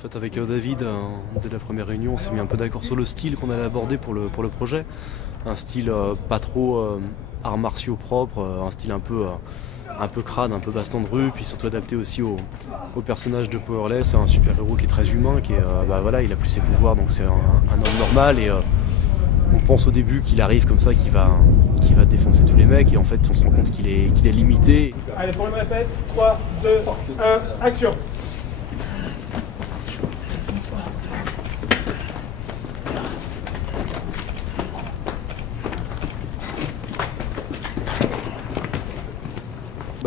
fait, avec David, dès la première réunion, on s'est mis un peu d'accord sur le style qu'on allait aborder pour le projet. Un style pas trop arts martiaux propres, un style un peu crade, un peu baston de rue, puis surtout adapté aussi au personnage de Powerless. C'est un super-héros qui est très humain, qui est, voilà, il a plus ses pouvoirs, donc c'est un homme normal. Et on pense au début qu'il arrive comme ça, qu'il va défoncer tous les mecs, et en fait on se rend compte qu'il est limité. Allez, pour le répète, 3, 2, 1, action.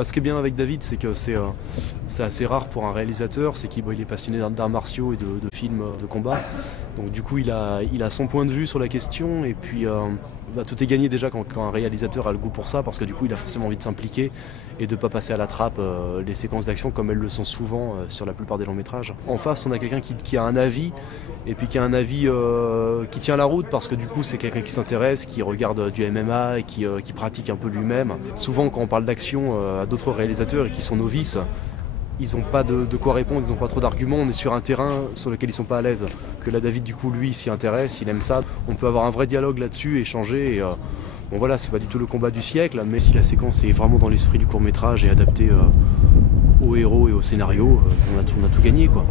Ce qui est bien avec David, c'est que c'est assez rare pour un réalisateur, c'est qu'il est passionné d'arts martiaux et de films de combat. Donc du coup il a son point de vue sur la question, et puis tout est gagné déjà quand un réalisateur a le goût pour ça, parce que du coup il a forcément envie de s'impliquer et de ne pas passer à la trappe les séquences d'action comme elles le sont souvent sur la plupart des longs métrages. En face on a quelqu'un qui a un avis, et puis qui a un avis qui tient la route, parce que du coup c'est quelqu'un qui s'intéresse, qui regarde du MMA et qui pratique un peu lui-même. Souvent quand on parle d'action à d'autres réalisateurs et qui sont novices, ils n'ont pas de quoi répondre, ils n'ont pas trop d'arguments, on est sur un terrain sur lequel ils sont pas à l'aise. Que là David du coup lui s'y intéresse, il aime ça, on peut avoir un vrai dialogue là-dessus, échanger, et bon voilà, c'est pas du tout le combat du siècle, mais si la séquence est vraiment dans l'esprit du court-métrage et adaptée au héros et au scénario, on a tout gagné quoi.